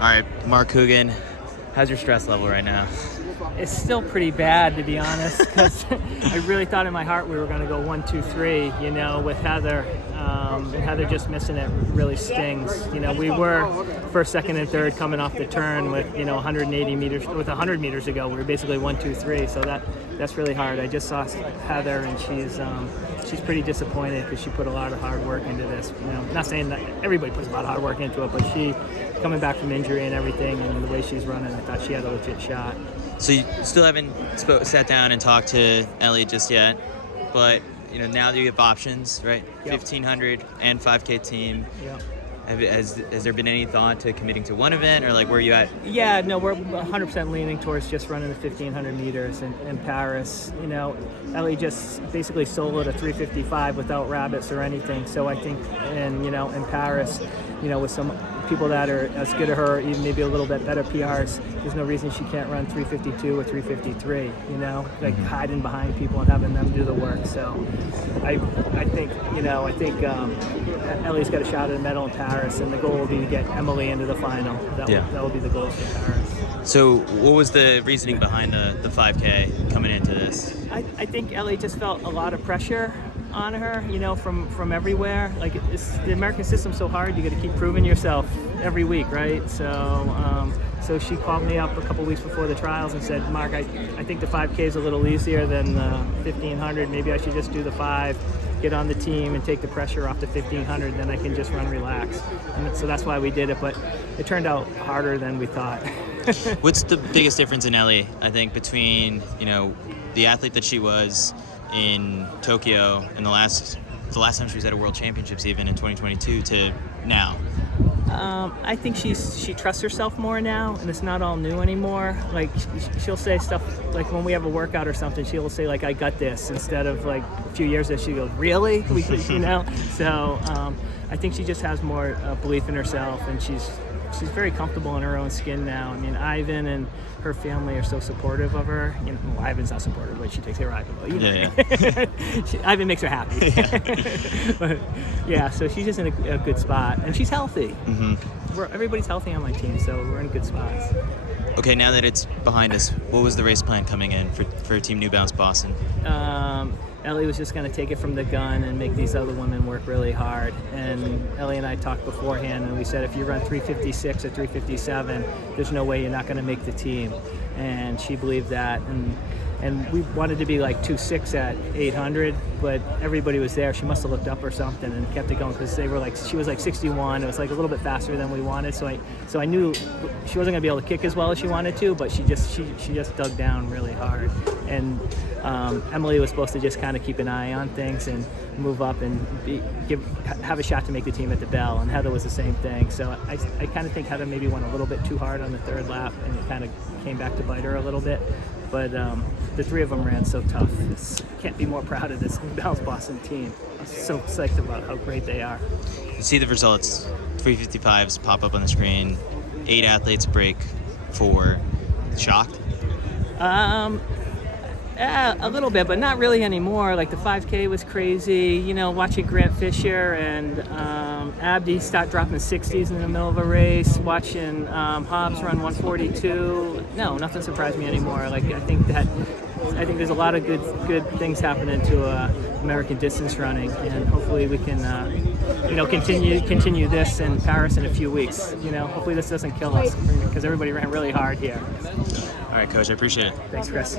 All right, Mark Coogan, how's your stress level right now? It's still pretty bad, to be honest, because I really thought in my heart we were going to go 1, 2, 3, with Heather. And Heather just missing it really stings. We were first, second, and third coming off the turn with 180 meters. With 100 meters ago, we were basically 1, 2, 3. So that's really hard. I just saw Heather, and she's pretty disappointed because she put a lot of hard work into this. Not saying that everybody puts a lot of hard work into it, but she coming back from injury and everything, and the way she's running, I thought she had a legit shot. So you still haven't sat down and talked to Elle just yet, but now that you have options, right? Yep. 1500 and 5K team. Yep. Has there been any thought to committing to one event, or where are you at? Yeah, no, we're 100% leaning towards just running the 1500 meters in Paris. Elle just basically soloed a 355 without rabbits or anything. So I think, in Paris, with some people that are as good as her, even maybe a little bit better PRs, there's no reason she can't run 352 or 353. Hiding behind people and having them do the work. So I think Ellie's got a shot at a medal in Paris, and the goal will be to get Emily into the final. That will be the goal for Paris. So what was the reasoning behind the 5K coming into this? I think Ellie just felt a lot of pressure on her, from everywhere. The American system's so hard. You got to keep proving yourself every week, right? So she called me up a couple weeks before the trials and said, Mark, I think the 5K is a little easier than the 1500. Maybe I should just do the 5, get on the team, and take the pressure off the 1500. Then I can just run relaxed. And so that's why we did it. But it turned out harder than we thought. What's the biggest difference in Elle, I think, between the athlete that she was in Tokyo and the last time she was at a World Championships, even in 2022, to now? I think she trusts herself more now, and it's not all new anymore. She'll say stuff like when we have a workout or something, she'll say I got this, instead of a few years ago she goes, really? So I think she just has more belief in herself, and she's very comfortable in her own skin now. I mean, Ivan and her family are so supportive of her. Ivan's not supportive, but she takes care of Ivan. Yeah. Ivan makes her happy. So she's just in a good spot, and she's healthy. Mm-hmm. Everybody's healthy on my team, so we're in good spots. Okay, now that it's behind us, what was the race plan coming in for Team New Balance Boston? Ellie was just going to take it from the gun and make these other women work really hard. And Ellie and I talked beforehand, and we said, if you run 356 or 357, there's no way you're not going to make the team. And she believed that. And we wanted to be 2.6 at 800, but everybody was there. She must have looked up or something and kept it going, because they were she was 61. It was a little bit faster than we wanted. So I knew she wasn't going to be able to kick as well as she wanted to, but she just dug down really hard. And Emily was supposed to just kind of keep an eye on things and move up and have a shot to make the team at the bell. And Heather was the same thing. So I kind of think Heather maybe went a little bit too hard on the third lap, and it kind of came back to bite her a little bit. But the three of them ran so tough. Can't be more proud of this New Balance Boston team. I'm so psyched about how great they are. You see the results. 355s pop up on the screen. 8 athletes break 4. Shocked? A little bit, but not really anymore. The 5K was crazy. Watching Grant Fisher and Abdi start dropping 60s in the middle of a race. Watching Hobbs run 142. No, nothing surprised me anymore. I think there's a lot of good things happening to American distance running, and hopefully we can continue this in Paris in a few weeks. Hopefully this doesn't kill us, because everybody ran really hard here. All right, Coach, I appreciate it. Thanks, Chris.